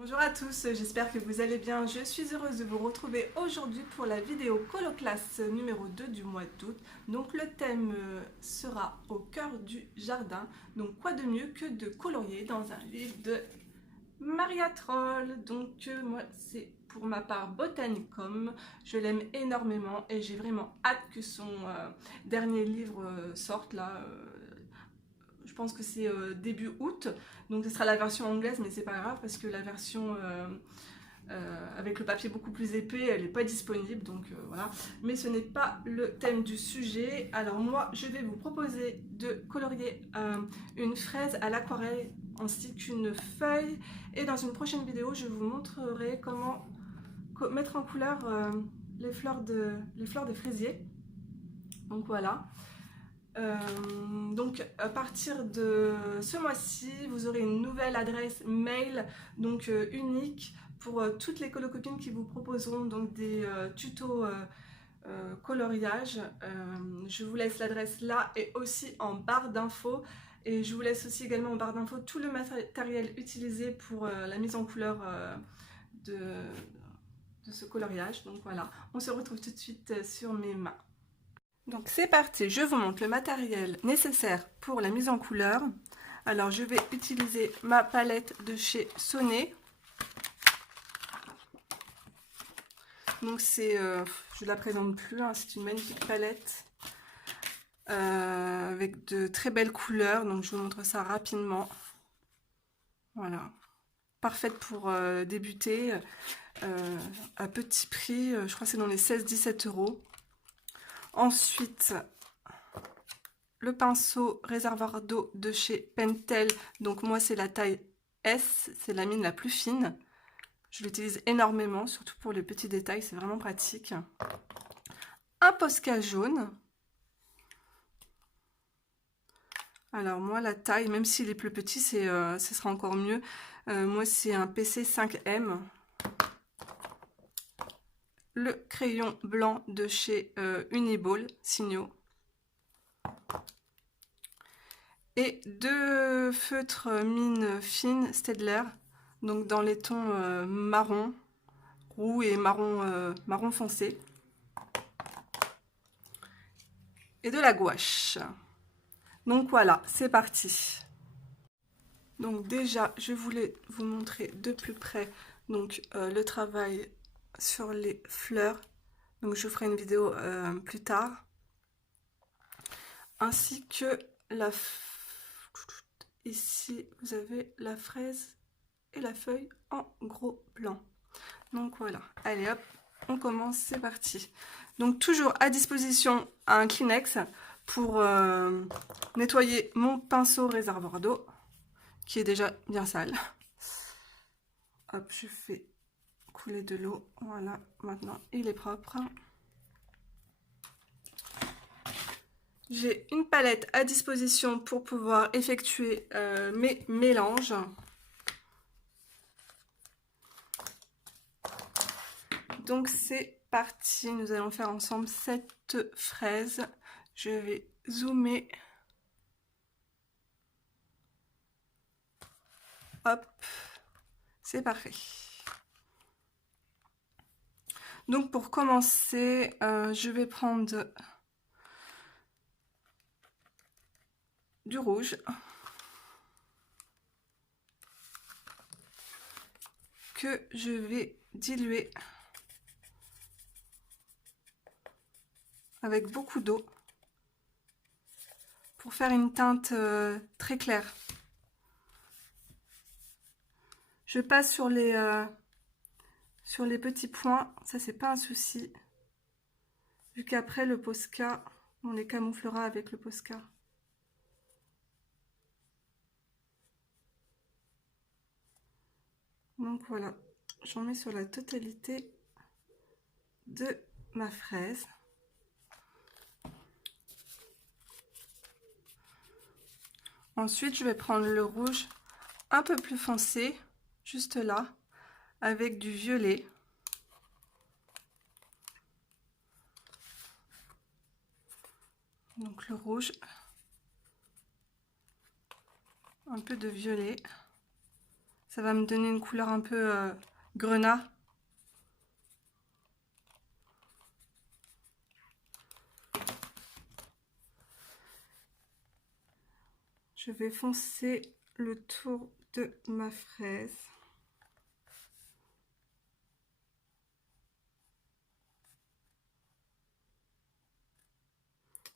Bonjour à tous, j'espère que vous allez bien. Je suis heureuse de vous retrouver aujourd'hui pour la vidéo Coloclass numéro 2 du mois d'août. Donc le thème sera au cœur du jardin. Donc quoi de mieux que de colorier dans un livre de Maria Troll. Donc moi c'est pour ma part Botanicum. Je l'aime énormément et j'ai vraiment hâte que son dernier livre sorte là. Je pense que c'est début août, donc ce sera la version anglaise, mais c'est pas grave parce que la version avec le papier beaucoup plus épais, elle n'est pas disponible, donc voilà. Mais ce n'est pas le thème du sujet. Alors moi, je vais vous proposer de colorier une fraise à l'aquarelle ainsi qu'une feuille. Et dans une prochaine vidéo, je vous montrerai comment mettre en couleur les fleurs des fraisiers. Donc voilà. Donc à partir de ce mois-ci, vous aurez une nouvelle adresse mail donc unique pour toutes les colocopines qui vous proposeront donc des tutos coloriage. Je vous laisse l'adresse là et aussi en barre d'infos. Et je vous laisse aussi également en barre d'infos tout le matériel utilisé pour la mise en couleur de, de ce coloriage. Donc voilà, on se retrouve tout de suite sur mes mains. Donc c'est parti, je vous montre le matériel nécessaire pour la mise en couleur. Alors je vais utiliser ma palette de chez Sonnet. Donc c'est, je ne la présente plus, hein, c'est une magnifique palette avec de très belles couleurs. Donc je vous montre ça rapidement. Voilà, parfaite pour débuter à petit prix, je crois que c'est dans les 16-17 euros. Ensuite, le pinceau réservoir d'eau de chez Pentel. Donc moi c'est la taille S, c'est la mine la plus fine. Je l'utilise énormément, surtout pour les petits détails, c'est vraiment pratique. Un Posca jaune. Alors moi la taille, même s'il est plus petit, ce sera encore mieux. Moi c'est un PC 5M. Le crayon blanc de chez Uniball, Signaux. Et deux feutres mine fine Staedtler, donc dans les tons marron, roux et marron foncé. Et de la gouache. Donc voilà, c'est parti. Donc déjà, je voulais vous montrer de plus près donc le travail sur les fleurs. Donc je ferai une vidéo plus tard. Ainsi que la... Ici, vous avez la fraise et la feuille en gros plan. Donc voilà, allez hop, on commence, c'est parti. Donc toujours à disposition un Kleenex pour nettoyer mon pinceau réservoir d'eau, qui est déjà bien sale. Hop, je fais couler de l'eau, voilà, maintenant il est propre. J'ai une palette à disposition pour pouvoir effectuer mes mélanges. Donc c'est parti, nous allons faire ensemble cette fraise. Je vais zoomer. Hop, c'est parfait. Donc pour commencer, je vais prendre du rouge. Que je vais diluer avec beaucoup d'eau pour faire une teinte très claire. Je passe sur les petits points, ça c'est pas un souci, vu qu'après le Posca, on les camouflera avec le Posca. Donc voilà, j'en mets sur la totalité de ma fraise. Ensuite, je vais prendre le rouge un peu plus foncé, juste là, avec du violet. Donc le rouge, un peu de violet, Ça va me donner une couleur un peu grenat. Je vais foncer le tour de ma fraise.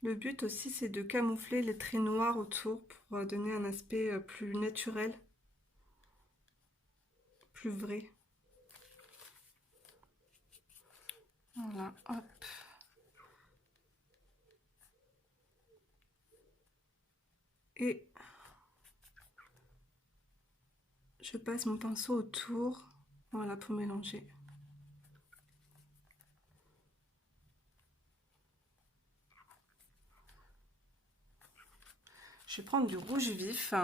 Le but aussi, c'est de camoufler les traits noirs autour pour donner un aspect plus naturel, plus vrai. Voilà, hop. Et je passe mon pinceau autour, voilà, pour mélanger. Je vais prendre du rouge vif.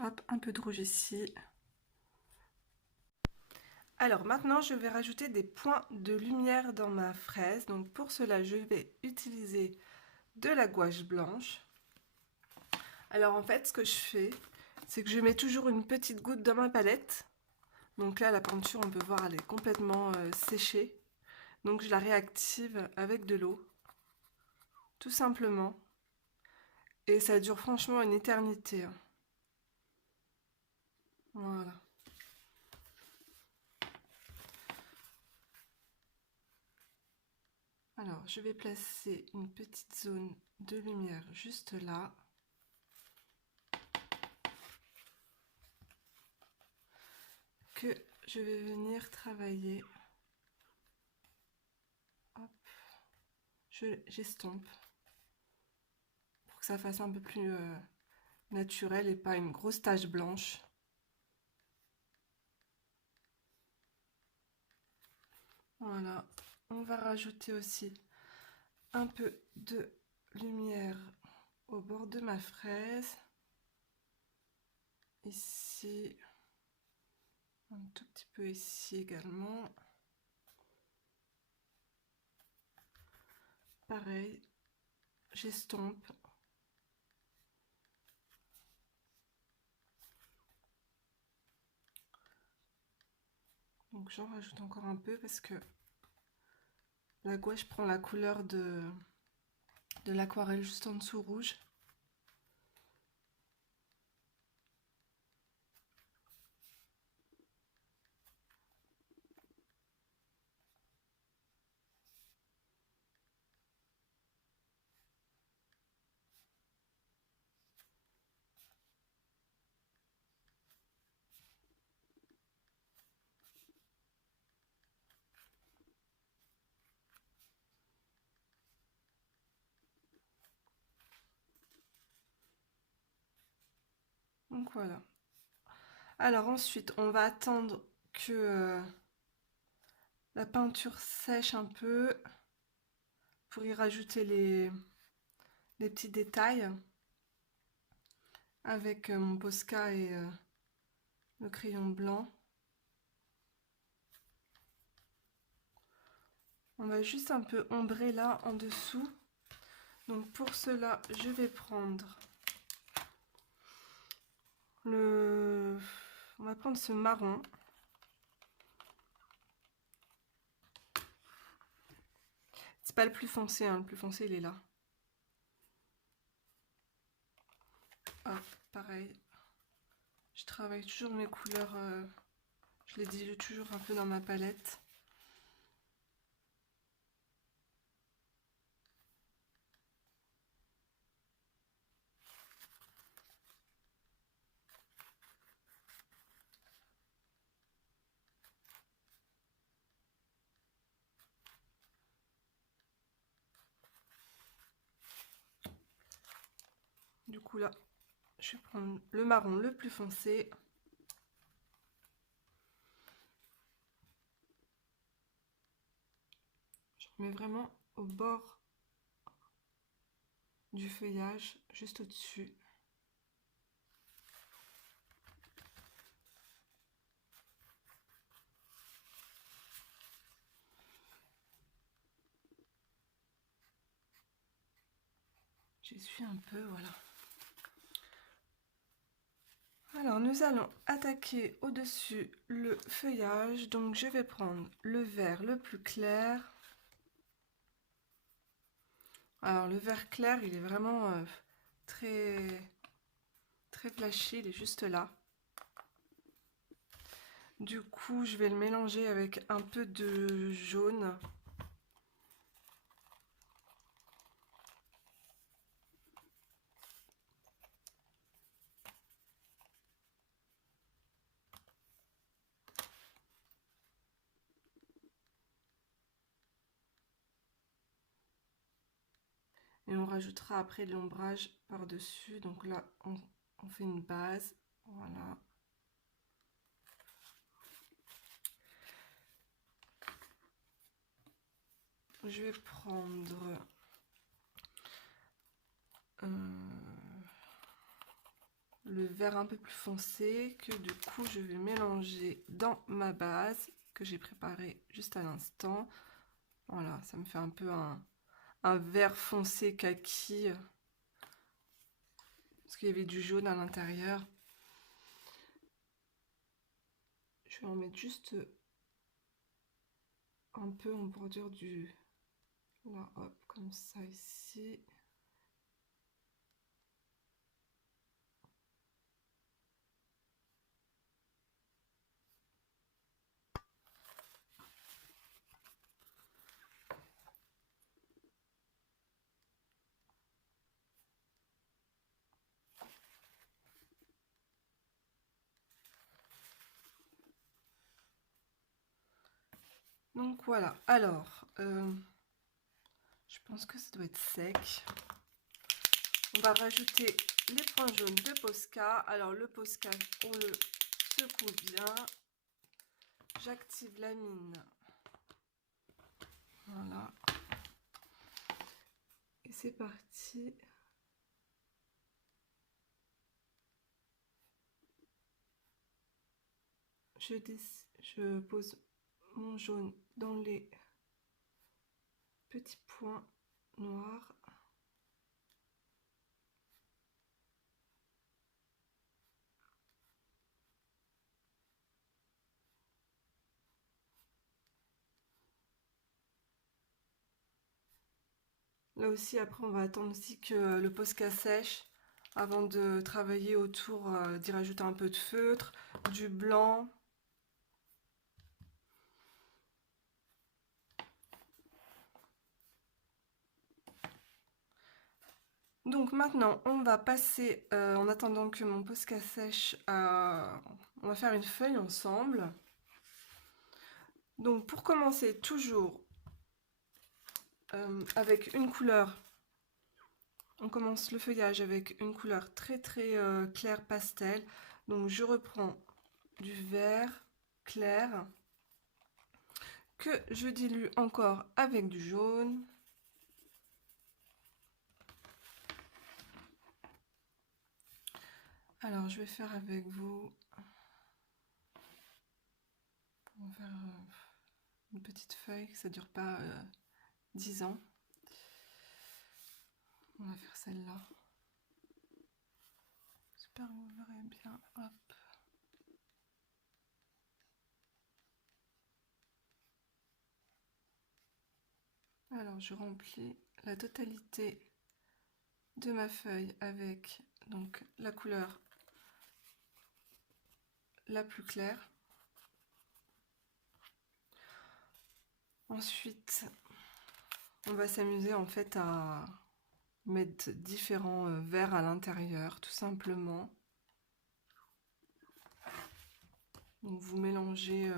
Hop, un peu de rouge ici. Alors maintenant, je vais rajouter des points de lumière dans ma fraise. Donc pour cela, je vais utiliser de la gouache blanche. Alors en fait, ce que je fais, c'est que je mets toujours une petite goutte dans ma palette. Donc là, la peinture, on peut voir, elle est complètement séchée. Donc je la réactive avec de l'eau, tout simplement. Et ça dure franchement une éternité. Voilà. Alors, je vais placer une petite zone de lumière juste là. Que je vais venir travailler. Hop. J'estompe. Pour que ça fasse un peu plus naturel et pas une grosse tache blanche. Voilà. On va rajouter aussi un peu de lumière au bord de ma fraise. Ici. Un tout petit peu ici également. Pareil. J'estompe. Donc j'en rajoute encore un peu parce que la gouache prend la couleur de l'aquarelle juste en dessous rouge. Donc voilà. Alors ensuite, on va attendre que la peinture sèche un peu pour y rajouter les petits détails avec mon Posca et le crayon blanc. On va juste un peu ombrer là en dessous. Donc pour cela, je vais prendre on va prendre ce marron. C'est pas le plus foncé, hein. Le plus foncé il est là. Hop, pareil. Je travaille toujours mes couleurs, je les dilue toujours un peu dans ma palette. Du coup là, je vais prendre le marron le plus foncé. Je mets vraiment au bord du feuillage, juste au-dessus. J'essuie un peu, voilà. Alors, nous allons attaquer au-dessus le feuillage. Donc, je vais prendre le vert le plus clair. Alors, le vert clair, il est vraiment très flashy, il est juste là. Du coup, je vais le mélanger avec un peu de jaune. Et on rajoutera après de l'ombrage par-dessus. Donc là, on fait une base. Voilà. Je vais prendre le vert un peu plus foncé que du coup je vais mélanger dans ma base que j'ai préparé juste à l'instant. Voilà, ça me fait un peu un vert foncé kaki parce qu'il y avait du jaune à l'intérieur. Je vais en mettre juste un peu en bordure du... Là, hop, comme ça ici. Donc voilà, alors, je pense que ça doit être sec. On va rajouter les points jaunes de Posca. Alors le Posca, on le secoue bien. J'active la mine. Voilà. Et c'est parti. Je pose mon jaune dans les petits points noirs. Là aussi, après, on va attendre aussi que le Posca sèche avant de travailler autour, d'y rajouter un peu de feutre, du blanc. Donc maintenant, on va passer, en attendant que mon Posca sèche, on va faire une feuille ensemble. Donc pour commencer, toujours avec une couleur, on commence le feuillage avec une couleur très claire pastel. Donc je reprends du vert clair que je dilue encore avec du jaune. Alors je vais faire avec vous, on va faire une petite feuille, ça dure pas 10 ans. On va faire celle-là. J'espère que vous verrez bien. Hop. Alors je remplis la totalité de ma feuille avec donc la couleur la plus claire. Ensuite, on va s'amuser en fait à mettre différents verres à l'intérieur, tout simplement. Donc vous mélangez,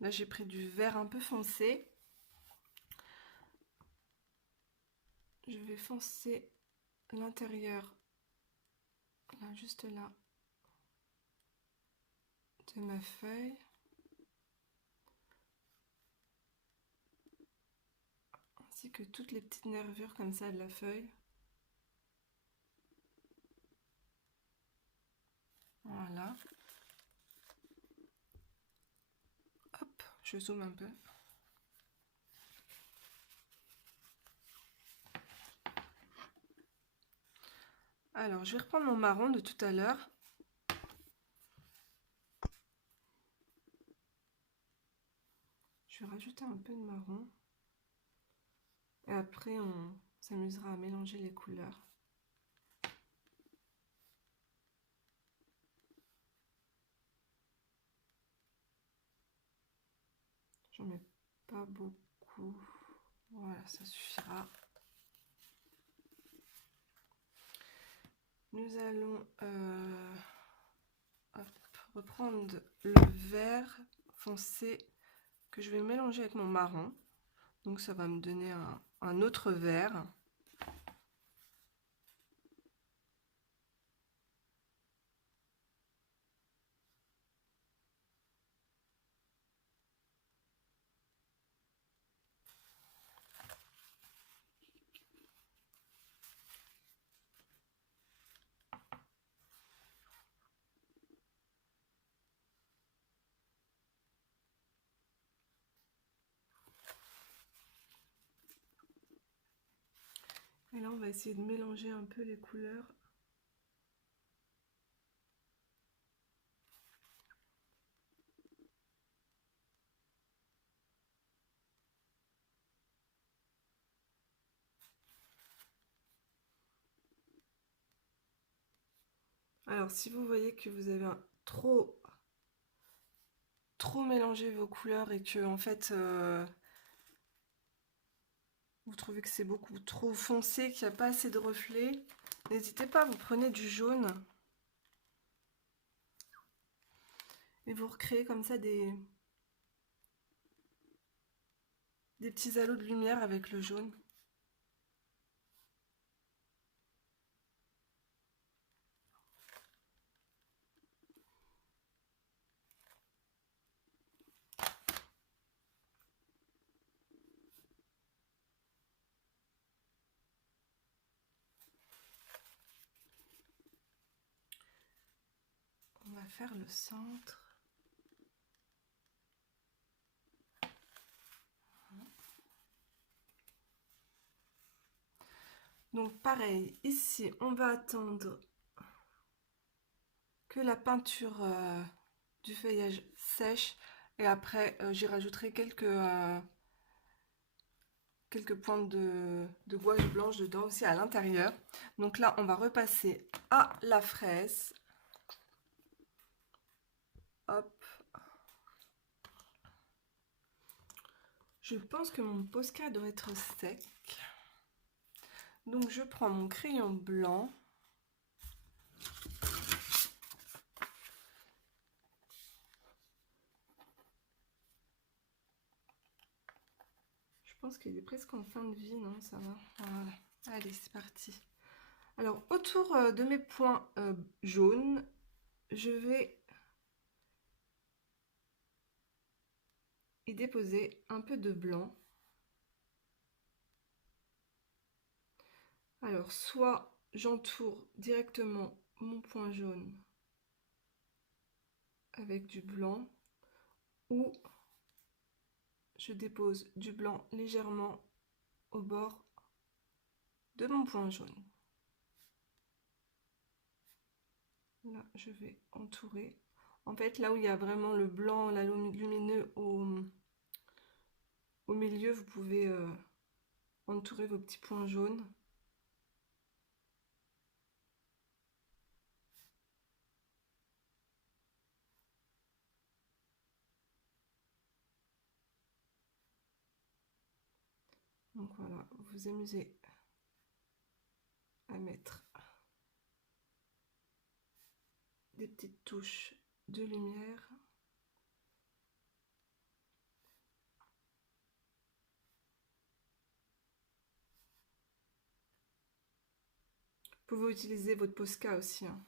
là j'ai pris du vert un peu foncé. Je vais foncer l'intérieur, là juste là, de ma feuille. Ainsi que toutes les petites nervures comme ça de la feuille. Voilà. Hop, je zoome un peu. Alors, je vais reprendre mon marron de tout à l'heure. vais rajouter un peu de marron. Et après, on s'amusera à mélanger les couleurs. J'en mets pas beaucoup. Voilà, ça suffira. Nous allons reprendre le vert foncé que je vais mélanger avec mon marron. Donc ça va me donner un autre vert. Et là, on va essayer de mélanger un peu les couleurs. Alors, si vous voyez que vous avez trop mélangé vos couleurs et que, en fait, vous trouvez que c'est beaucoup trop foncé, qu'il n'y a pas assez de reflets, n'hésitez pas, vous prenez du jaune et vous recréez comme ça des petits halos de lumière avec le jaune. On va faire le centre. Donc pareil, ici on va attendre que la peinture du feuillage sèche et après j'y rajouterai quelques pointes de gouache blanche dedans aussi à l'intérieur. Donc là on va repasser à la fraise. Hop. Je pense que mon Posca doit être sec. Donc je prends mon crayon blanc. Je pense qu'il est presque en fin de vie, non? Ça va. Voilà. Allez, c'est parti. Alors, autour de mes points jaunes, je vais y déposer un peu de blanc. Alors, soit j'entoure directement mon point jaune avec du blanc, ou je dépose du blanc légèrement au bord de mon point jaune. Là, je vais entourer. En fait, là où il y a vraiment le blanc, la lumineux au milieu, vous pouvez entourer vos petits points jaunes. Donc voilà, vous vous amusez à mettre des petites touches de lumière. Vous pouvez utiliser votre Posca aussi. Hein.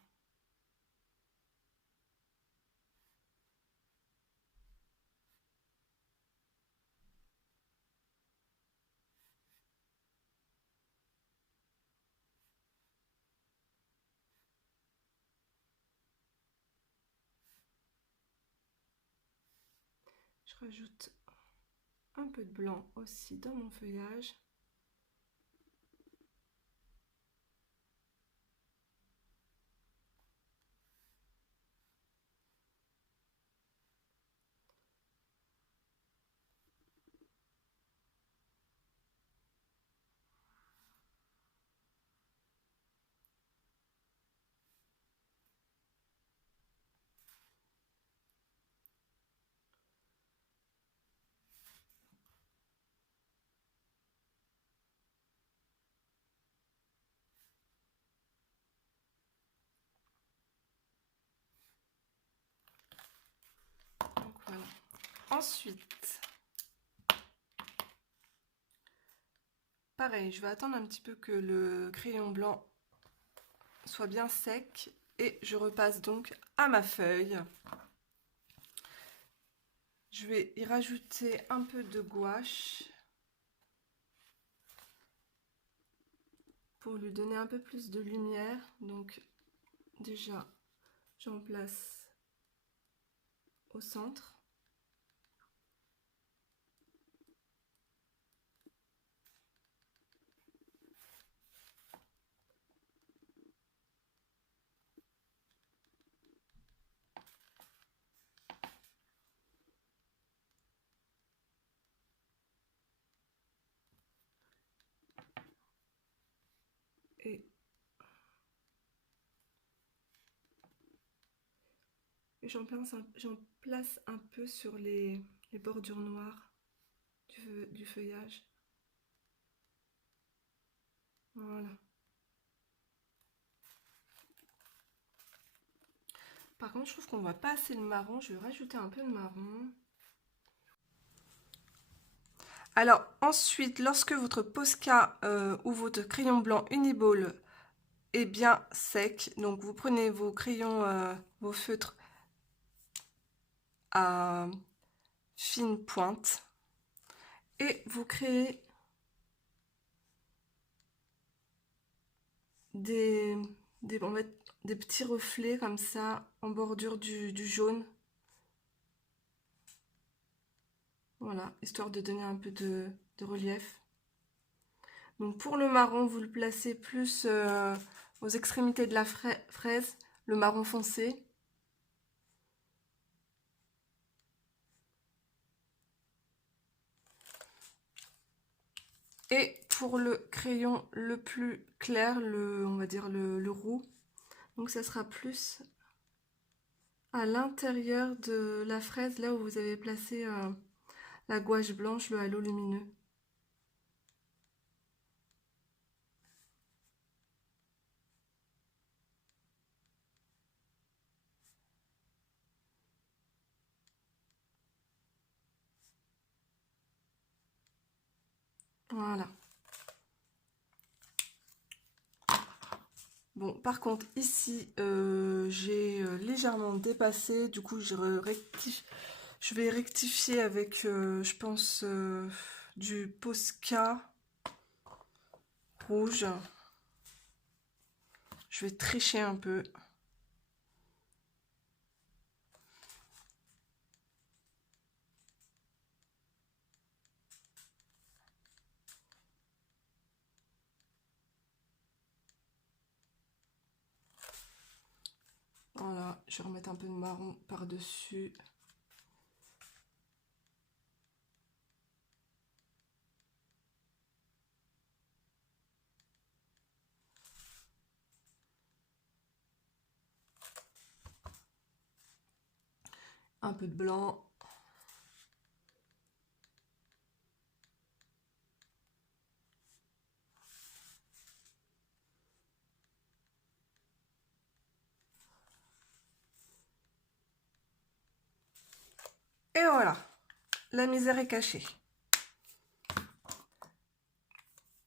Je rajoute un peu de blanc aussi dans mon feuillage. Ensuite, pareil, je vais attendre un petit peu que le crayon blanc soit bien sec et je repasse donc à ma feuille. Je vais y rajouter un peu de gouache pour lui donner un peu plus de lumière. Donc déjà, j'en place au centre. Et j'en place un peu sur les bordures noires du feuillage. Voilà. Par contre, je trouve qu'on voit pas assez le marron. Je vais rajouter un peu de marron. Alors ensuite, lorsque votre Posca ou votre crayon blanc Uniball est bien sec, donc vous prenez vos crayons, vos feutres à fine pointe et vous créez des petits reflets comme ça en bordure du jaune. Voilà, histoire de donner un peu de relief. Donc pour le marron, vous le placez plus aux extrémités de la fraise, le marron foncé. Et pour le crayon le plus clair, on va dire le roux, donc ça sera plus à l'intérieur de la fraise, là où vous avez placé la gouache blanche, le halo lumineux. Voilà. Bon, par contre, ici, j'ai légèrement dépassé. Du coup, je vais rectifier avec, je pense, du Posca rouge. Je vais tricher un peu. Voilà, je vais remettre un peu de marron par-dessus. Un peu de blanc. Et voilà, la misère est cachée.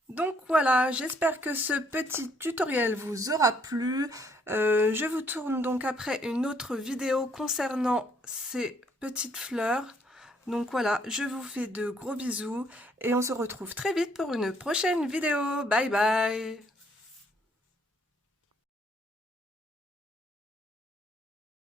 Donc voilà, j'espère que ce petit tutoriel vous aura plu. Je vous tourne donc après une autre vidéo concernant ces petites fleurs. Donc voilà, je vous fais de gros bisous et on se retrouve très vite pour une prochaine vidéo. Bye bye!